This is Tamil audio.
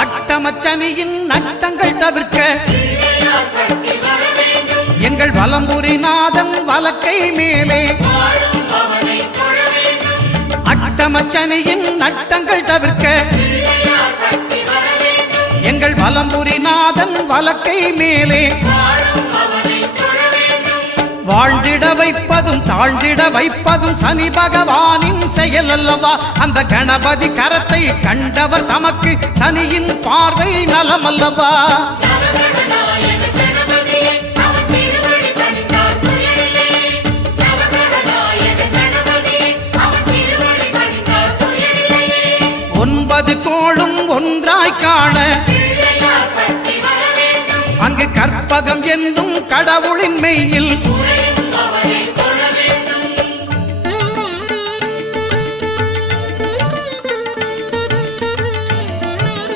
அட்டமச்சனியின் நட்டங்கள் தவிர்க்க எங்கள் வலம்புரிநாதன் வலக்கை மேலே அட்டமச்சனியின் நட்டங்கள் தவிர்க்க எங்கள் வலம்புரிநாதன் வலக்கை மேலே வாழ்ந்திட வைப்பதும் தாழ்ந்திட வைப்பதும் சனி பகவானின் செயல் அல்லவா. அந்த கணபதி கரத்தை கண்டவர் தமக்கு சனியின் பார்வை நலம் அல்லவா. ஒன்பது கோளும் ஒன்றாய் காண அங்கு கற்பகம் என்னும் கடவுளின் மெய்யில்